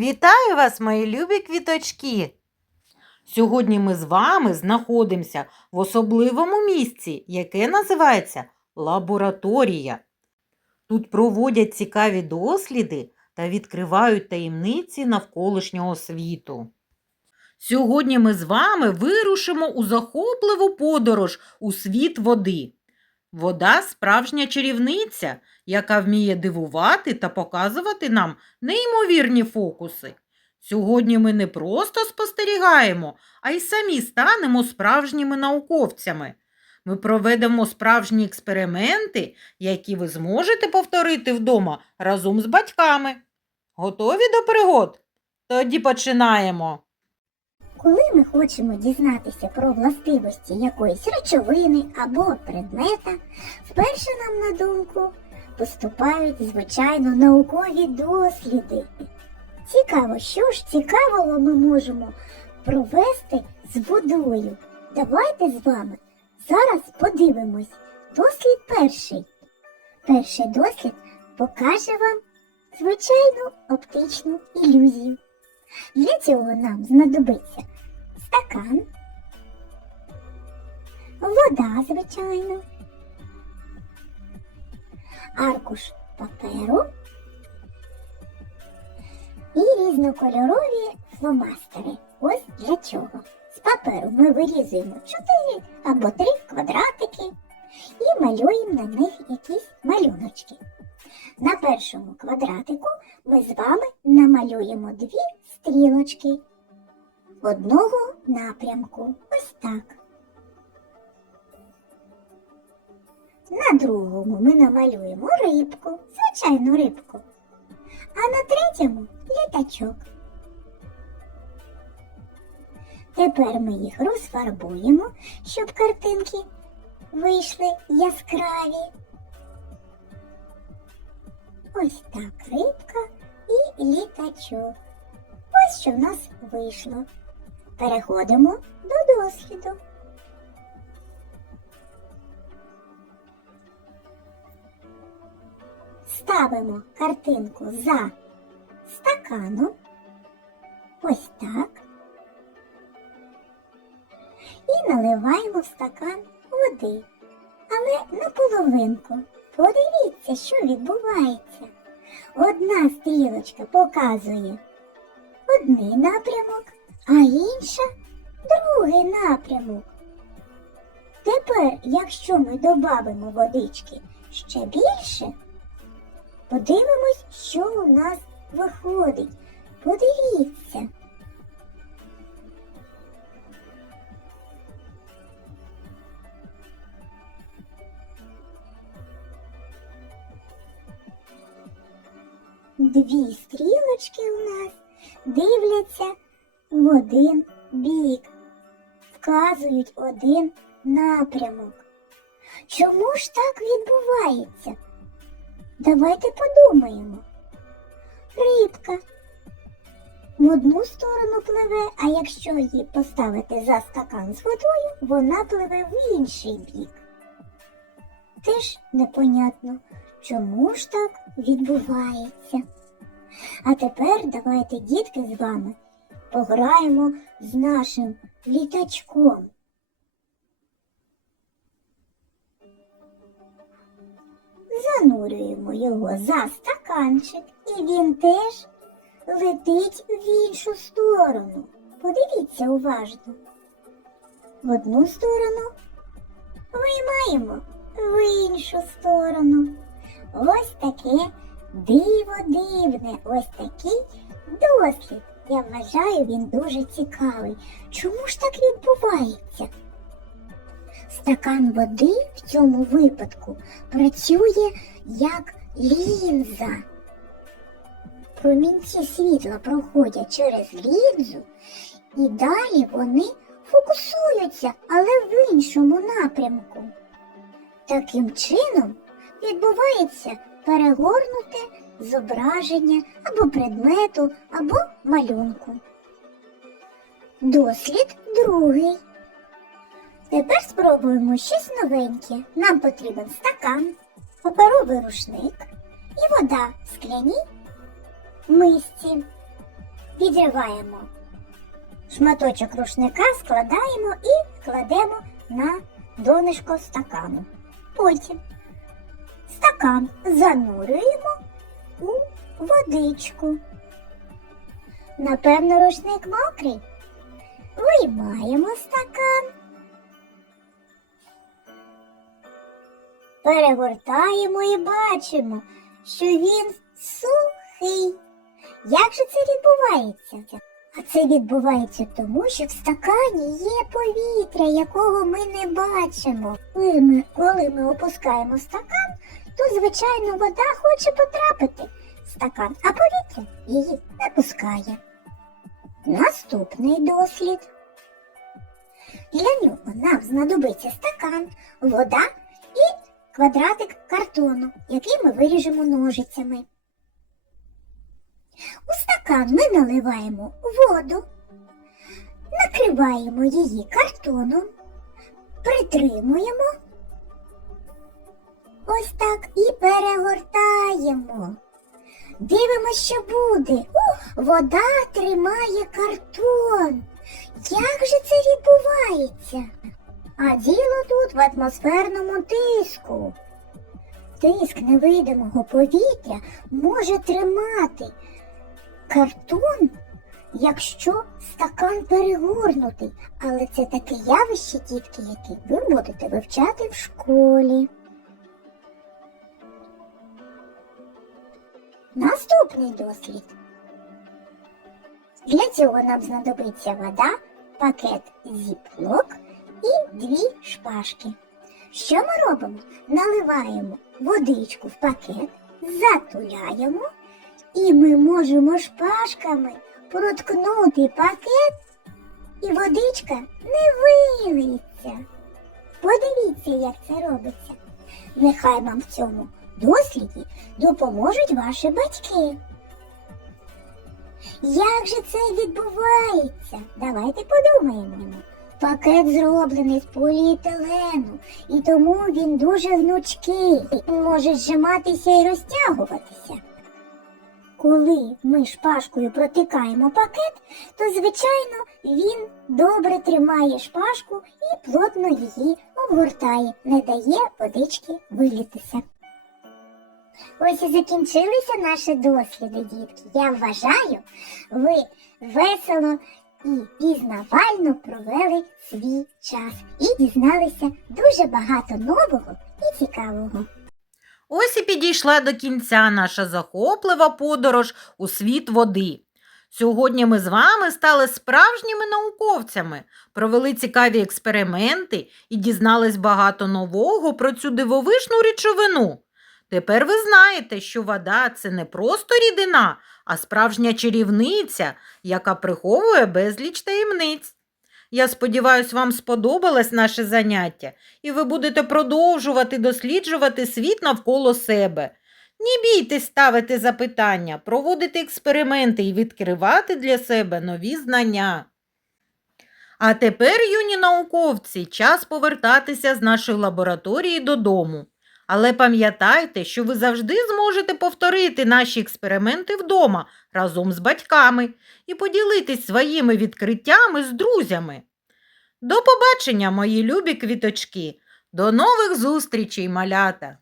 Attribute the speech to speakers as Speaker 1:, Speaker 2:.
Speaker 1: Вітаю вас, мої любі квіточки! Сьогодні ми з вами знаходимося в особливому місці, яке називається лабораторія. Тут проводять цікаві досліди та відкривають таємниці навколишнього світу. Сьогодні ми з вами вирушимо у захопливу подорож у світ води. Вода справжня чарівниця, яка вміє дивувати та показувати нам неймовірні фокуси. Сьогодні ми не просто спостерігаємо, а й самі станемо справжніми науковцями. Ми проведемо справжні експерименти, які ви зможете повторити вдома разом з батьками. Готові до пригод? Тоді починаємо.
Speaker 2: Коли ми хочемо дізнатися про властивості якоїсь речовини або предмета, вперше нам на думку поступають, звичайно, наукові досліди. Цікаво, що ж цікавого ми можемо провести з водою. Давайте з вами зараз подивимось. Дослід перший. Перший дослід покаже вам звичайну оптичну ілюзію. Для цього нам знадобиться стакан, вода, звичайно, аркуш паперу і різнокольорові фломастери. Ось для чого. З паперу ми вирізуємо 4 або 3 квадратики і малюємо на них якісь малюночки. На першому квадратику ми з вами намалюємо дві стрілочки одного напрямку. Ось так. На другому ми намалюємо рибку, звичайну рибку. А на третьому літачок. Тепер ми їх розфарбуємо, щоб картинки вийшли яскраві. Ось так рибка і літачок. Ось що в нас вийшло. Переходимо до досліду. Ставимо картинку за стаканом. Ось так. І наливаємо в стакан води. Але наполовинку. Подивіться, що відбувається. Одна стрілочка показує одний напрямок, а інша другий напрямок. Тепер, якщо ми додамо водички ще більше, подивимось, що у нас виходить. Подивіться. Дві стрілочки у нас дивляться в один бік, вказують один напрямок. Чому ж так відбувається? Давайте подумаємо. Рибка в одну сторону пливе, а якщо її поставити за стакан з водою, вона пливе в інший бік. Теж непонятно, чому ж так відбувається. А тепер давайте, дітки, з вами пограємо з нашим літачком. Занурюємо його за стаканчик, і він теж летить в іншу сторону. Подивіться уважно. В одну сторону виймаємо в іншу сторону. Ось таке диво дивне, ось такий дослід. Я вважаю, він дуже цікавий. Чому ж так відбувається? Стакан води в цьому випадку працює як лінза. Промінці світла проходять через лінзу, і далі вони фокусуються, але в іншому напрямку. Таким чином відбувається перегорнуте зображення або предмету, або малюнку. Дослід другий. Тепер спробуємо щось новеньке. Нам потрібен стакан, паперовий рушник і вода в скляній мисці. відриваємо шматочок рушника, складаємо і кладемо на донышко стакану. Потім стакан занурюємо у водичку. Напевно, рушник мокрий. Виймаємо стакан. Перегортаємо і бачимо, що він сухий. Як же це відбувається? А це відбувається тому, що в стакані є повітря, якого ми не бачимо. Коли ми, коли ми опускаємо стакан, то, звичайно, вода хоче потрапити в стакан, а повітря її не пускає. Наступний дослід. Для нього нам знадобиться стакан, вода і квадратик картону, який ми виріжемо ножицями. У стакан ми наливаємо воду, накриваємо її картоном, притримуємо ось так і перегортаємо. Дивимося, що буде. О, вода тримає картон. Як же це відбувається? А діло тут в атмосферному тиску. Тиск невидимого повітря може тримати картон, якщо стакан перегорнутий. Але це таке явище, дітки, яке ви будете вивчати в школі. Наступний дослід. Для цього нам знадобиться вода, пакет зіплок і дві шпажки. Що ми робимо? Наливаємо водичку в пакет, затуляємо, і ми можемо шпажками проткнути пакет, і водичка не вилиться. Подивіться, як це робиться. Нехай вам в цьому досліді допоможуть ваші батьки. Як же це відбувається? Давайте подумаємо. Пакет зроблений з поліетилену, і тому він дуже гнучкий, може зжиматися і розтягуватися. Коли ми шпажкою протикаємо пакет, то, звичайно, він добре тримає шпажку і плотно її обгортає, не дає водички вилітися. Ось і закінчилися наші досліди, дітки. Я вважаю, ви весело і пізнавально провели свій час і дізналися дуже багато нового і цікавого.
Speaker 1: Ось і підійшла до кінця наша захоплива подорож у світ води. Сьогодні ми з вами стали справжніми науковцями, провели цікаві експерименти і дізнались багато нового про цю дивовижну речовину. Тепер ви знаєте, що вода це не просто рідина, а справжня чарівниця, яка приховує безліч таємниць. Я сподіваюся, вам сподобалось наше заняття, і ви будете продовжувати досліджувати світ навколо себе. Не бійтесь ставити запитання, проводити експерименти і відкривати для себе нові знання. А тепер, юні науковці, час повертатися з нашої лабораторії додому. Але пам'ятайте, що ви завжди зможете повторити наші експерименти вдома разом з батьками і поділитись своїми відкриттями з друзями. До побачення, мої любі квіточки! До нових зустрічей, малята!